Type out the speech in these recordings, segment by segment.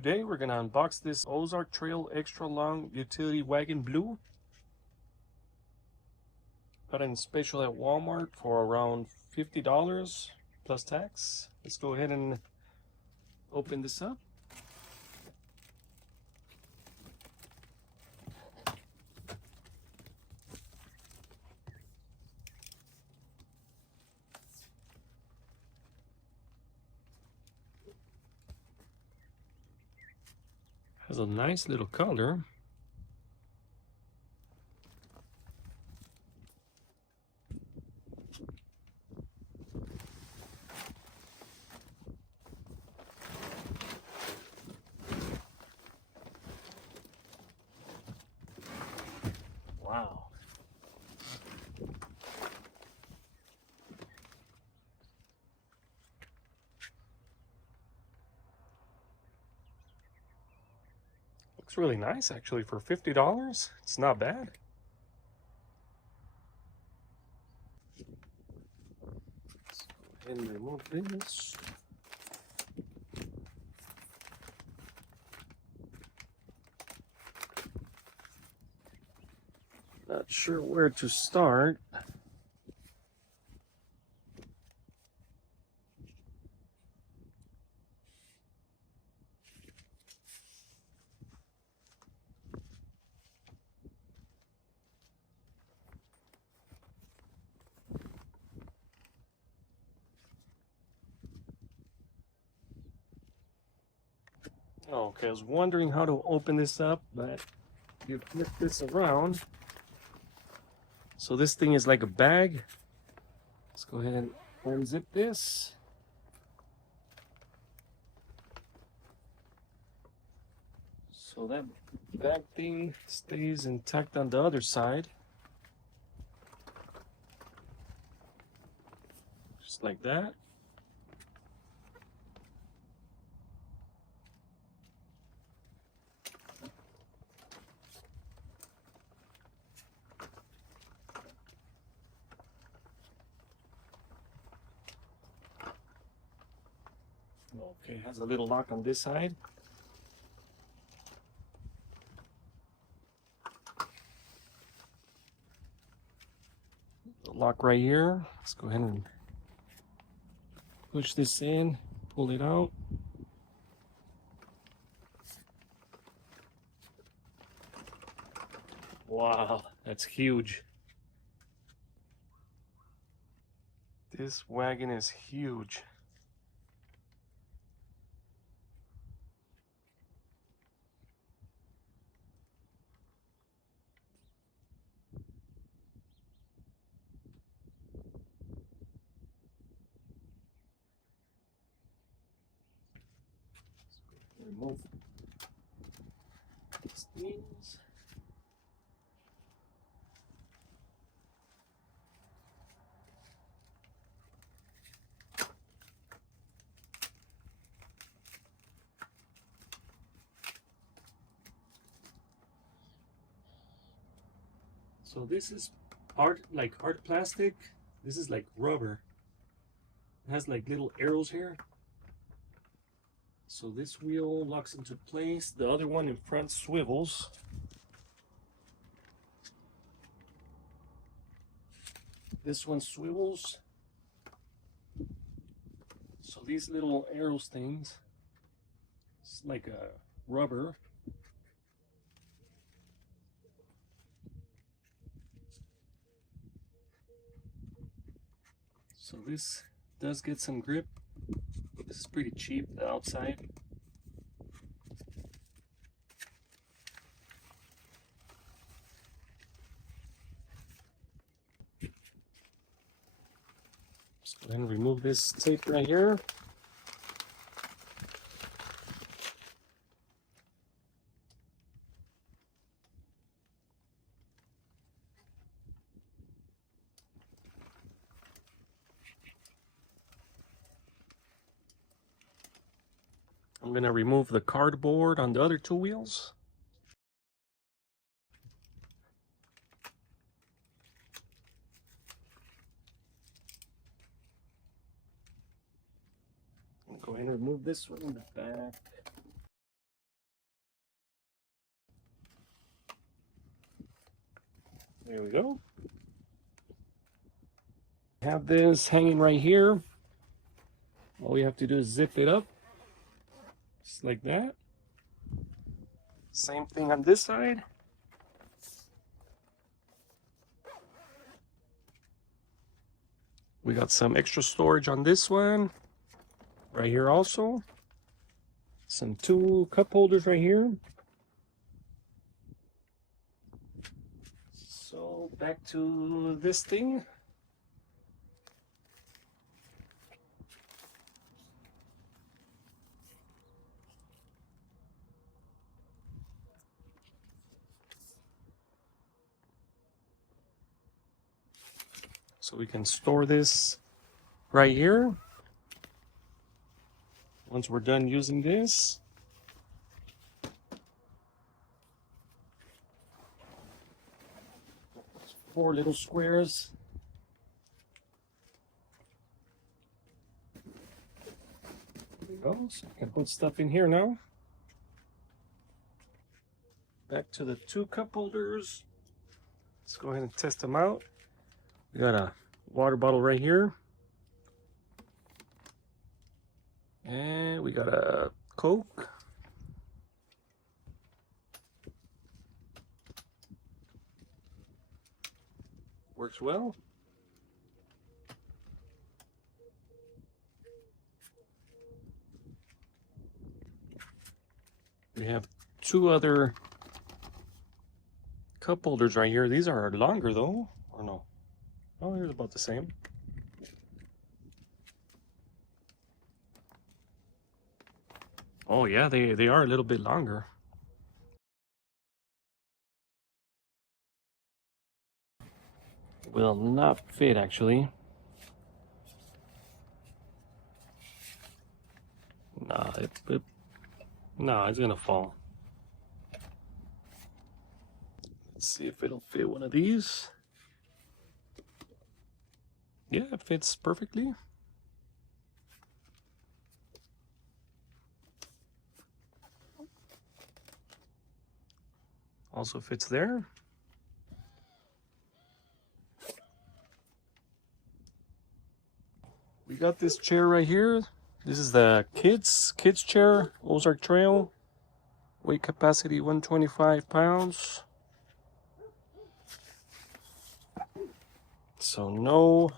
Today we're gonna unbox this Ozark Trail Extra Long Utility Wagon Blue. Got it in special at Walmart for around $50 plus tax. Let's go ahead and open this up. Has a nice little color. Wow. Looks really nice actually for $50. It's not bad. Let's go ahead and remove this. Not sure where to start. Okay, I was wondering how to open this up, but you flip this around. So this thing is like a bag. Let's go ahead and unzip this. So that bag thing stays intact on the other side. Just like that. Okay, has a little lock on this side. The lock right here. Let's go ahead and push this in, pull it out. Wow, that's huge. This wagon is huge. Remove these things. So this is hard plastic. This is like rubber. It has like little arrows here. So this wheel locks into place. The other one in front swivels. This one swivels. So these little arrows things, it's like a rubber. So this does get some grip. This is pretty cheap, the outside. Just go ahead and remove this tape right here. I'm going to remove the cardboard on the other two wheels. Go ahead and remove this one in the back. There we go. Have this hanging right here. All we have to do is zip it up, just like that. Same thing on this side. We got some extra storage on this one, right here also. Some 2 cup holders right here. So back to this thing. So we can store this right here. Once we're done using this. 4 little squares. There we go. So I can put stuff in here now. Back to the 2 cup holders. Let's go ahead and test them out. We got a water bottle right here. And we got a Coke. Works well. We have 2 other cup holders right here. These are longer though, or no? Oh, they're about the same. Oh yeah, they are a little bit longer. Will not fit actually. Nah, it's gonna fall. Let's see if it'll fit one of these. Yeah, it fits perfectly. Also fits there. We got this chair right here. This is the kids chair, Ozark Trail. Weight capacity 125 pounds. So no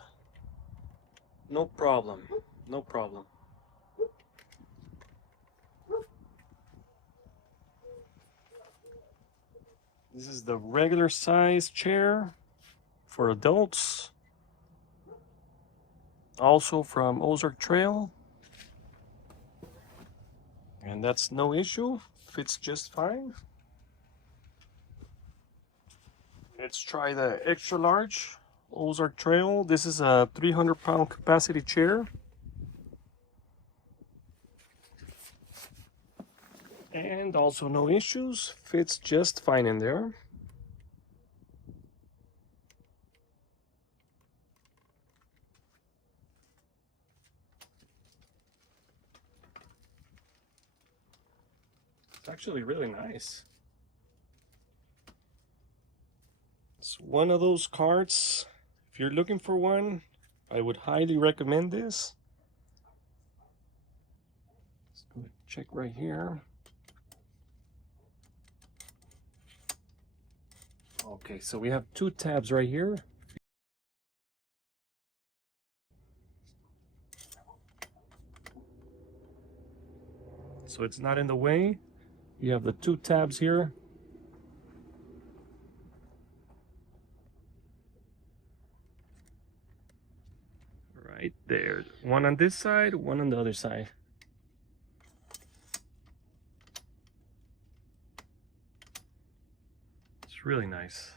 problem. No problem. This is the regular size chair for adults. Also from Ozark Trail. And that's no issue. Fits just fine. Let's try the extra large Ozark Trail. This is a 300-pound capacity chair. And also no issues. Fits just fine in there. It's actually really nice. It's one of those carts. If you're looking for one, I would highly recommend this. Let's go check right here. Okay, so we have 2 tabs right here. So it's not in the way. You have the 2 tabs here. Right there. One on this side, one on the other side. It's really nice.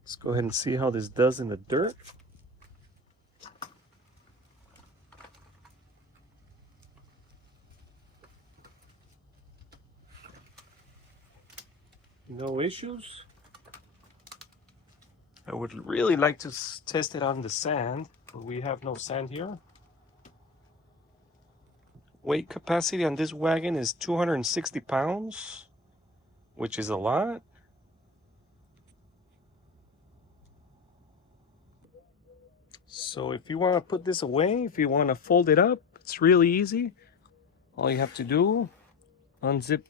Let's go ahead and see how this does in the dirt. No issues. I would really like to test it on the sand, but we have no sand here. Weight capacity on this wagon is 260 pounds, which is a lot. So if you want to put this away, if you want to fold it up, it's really easy. All you have to do, unzip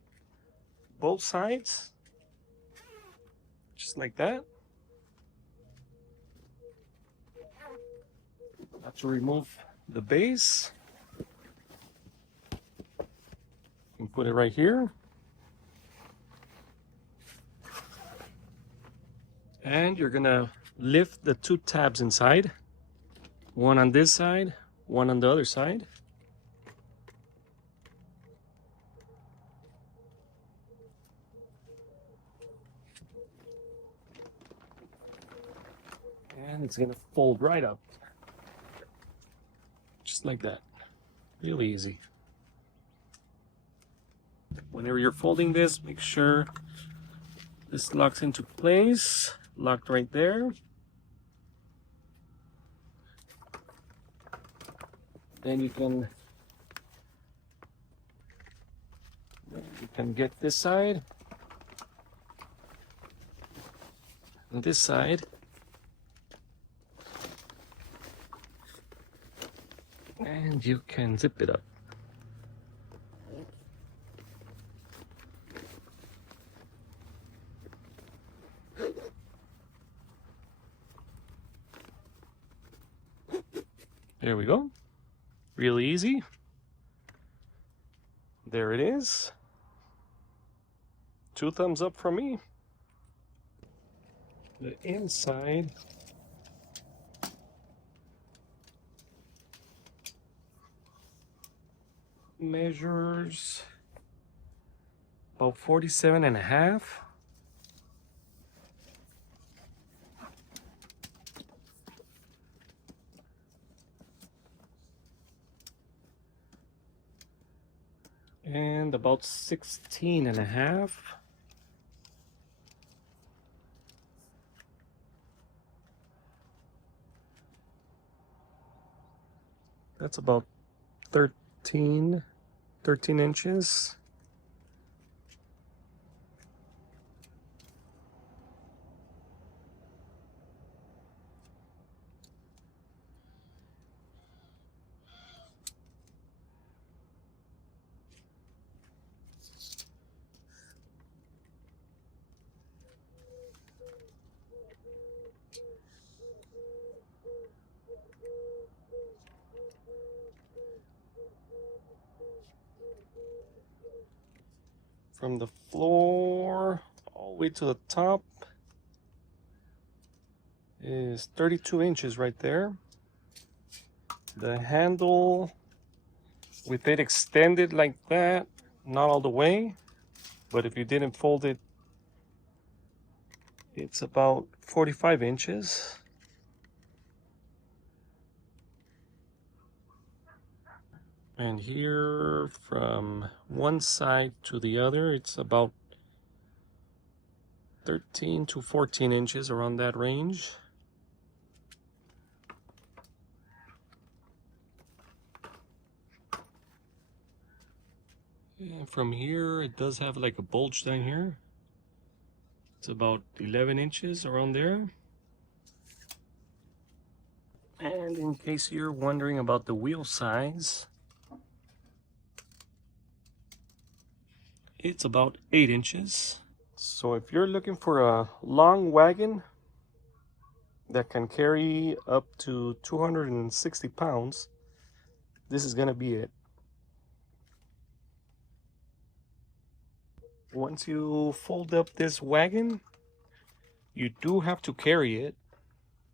both sides, just like that. Have to remove the base and put it right here. And you're gonna lift the two tabs inside, one on this side, one on the other side. And it's gonna fold right up. Just like that. Really easy. Whenever you're folding this, make sure this locks into place. Locked right there. Then you can get this side and this side. And you can zip it up. There we go. Really easy. There it is. 2 thumbs up from me. The inside measures about 47.5. And about 16.5. That's about 13 inches. From the floor all the way to the top is 32 inches right there. The handle, with it extended like that, not all the way, but if you didn't fold it, it's about 45 inches. And here, from one side to the other, it's about 13 to 14 inches, around that range. And from here, it does have like a bulge down here. It's about 11 inches, around there. And in case you're wondering about the wheel size, it's about 8 inches. So if you're looking for a long wagon that can carry up to 260 pounds, this is gonna be it. Once you fold up this wagon, you do have to carry it.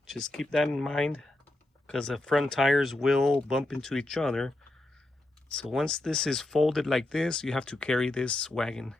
Just keep that in mind, because the front tires will bump into each other. So once this is folded like this, you have to carry this wagon.